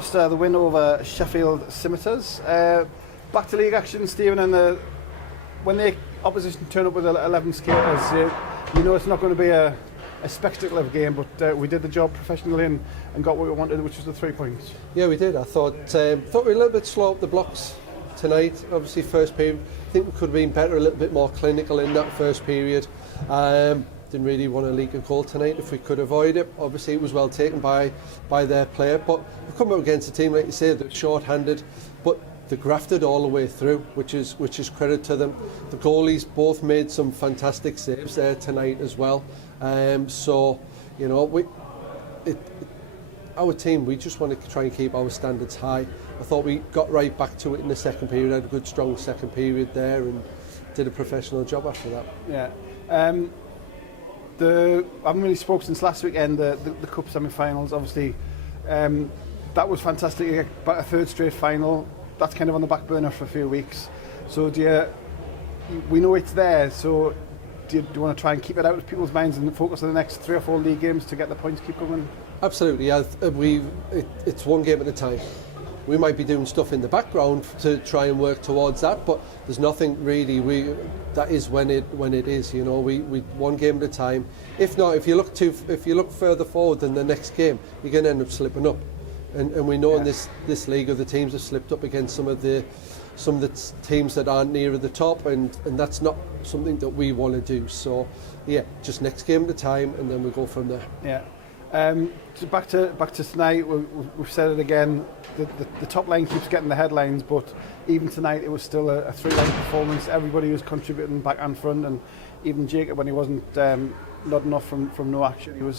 Gloucester, the win over Sheffield Scimitars. Back to league action, Stephen, and when the opposition turn up with 11 skaters, you know it's not going to be a spectacular game, but we did the job professionally and got what we wanted, which was the 3 points. Yeah, we did. I thought we were a little bit slow up the blocks tonight. Obviously, first period, I think we could have been better, a little bit more clinical in that first period. Didn't really want to leak a goal tonight if we could avoid it. Obviously, it was well taken by their player, but we've come up against a team, like you say, that's short-handed, but they grafted all the way through, which is credit to them. The goalies both made some fantastic saves there tonight as well. So, you know, our team, we just want to try and keep our standards high. I thought we got right back to it in the second period, had a good strong second period there and did a professional job after that. Yeah. I haven't really spoken since last weekend, the Cup semi-finals, obviously. That was fantastic, but a third straight final. That's kind of on the back burner for a few weeks. So we know it's there, so do you want to try and keep it out of people's minds and focus on the next 3 or 4 league games to get the points keep coming? Absolutely, yeah. It's one game at a time. We might be doing stuff in the background to try and work towards that, but there's nothing really. That is when it is. You know, we one game at a time. If not, if you look further forward than the next game, you're going to end up slipping up. And we know in this league, other teams have slipped up against some of the teams that aren't near the top, and that's not something that we want to do. So yeah, just next game at a time, and then we go from there. Yeah. So back to tonight. We've said it again. The top line keeps getting the headlines, but even tonight it was still a 3-line performance. Everybody was contributing back and front, and even Jacob, when he wasn't nodding off from no action,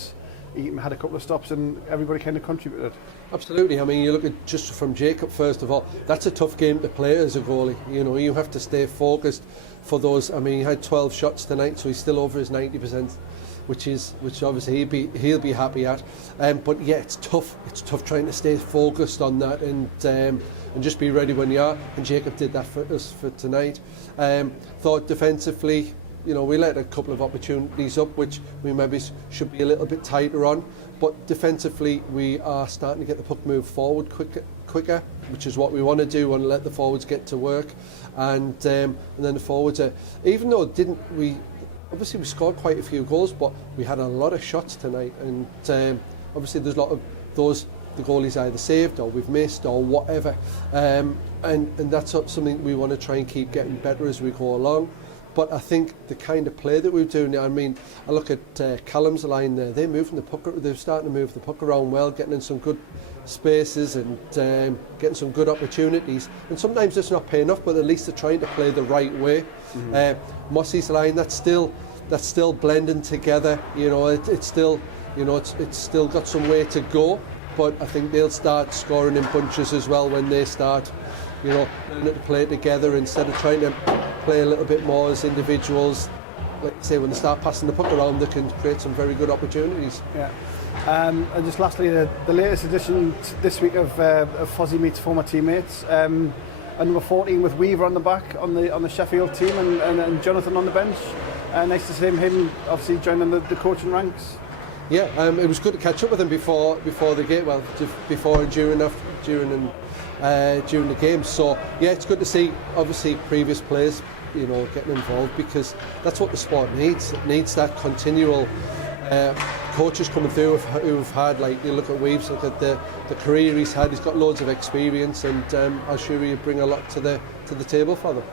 he had a couple of stops, and everybody kind of contributed. Absolutely. I mean, you look at just from Jacob, first of all, that's a tough game to play as a goalie. You know, you have to stay focused for those. I mean, he had 12 shots tonight, so he's still over his 90%. Which obviously he'll be happy at, but yeah, it's tough. It's tough trying to stay focused on that and just be ready when you are. And Jacob did that for us for tonight. Thought defensively, you know, we let a couple of opportunities up, which we maybe should be a little bit tighter on. But defensively, we are starting to get the puck moved forward quicker, which is what we want to do. We want to let the forwards get to work, and then the forwards even though obviously we scored quite a few goals, but we had a lot of shots tonight, and obviously there's a lot of those the goalies either saved or we've missed or whatever, and that's something we want to try and keep getting better as we go along. But I think the kind of play that we're doing, I mean, I look at Callum's line there, they're starting to move the puck around well, getting in some good spaces and getting some good opportunities, and sometimes it's not paying off, but at least they're trying to play the right way. Mossy's line, that's still blending together. You know, it's still got some way to go, but I think they'll start scoring in bunches as well when they start, you know, learning to play together instead of trying to play a little bit more as individuals. Like I say, when they start passing the puck around, they can create some very good opportunities. Yeah. And just lastly, the latest edition this week of Fozzie Meets Former Teammates. And number 14 with Weaver on the back on the Sheffield team, and Jonathan on the bench. Nice to see him obviously joining the coaching ranks. Yeah, it was good to catch up with him before the game. Well, before and during the game. So yeah, it's good to see obviously previous players, you know, getting involved, because that's what the sport needs. It needs that continual coaches coming through who've had, like, you look at Weaves, look at the career he's had. He's got loads of experience, and I'm sure he'll bring a lot to the table for them.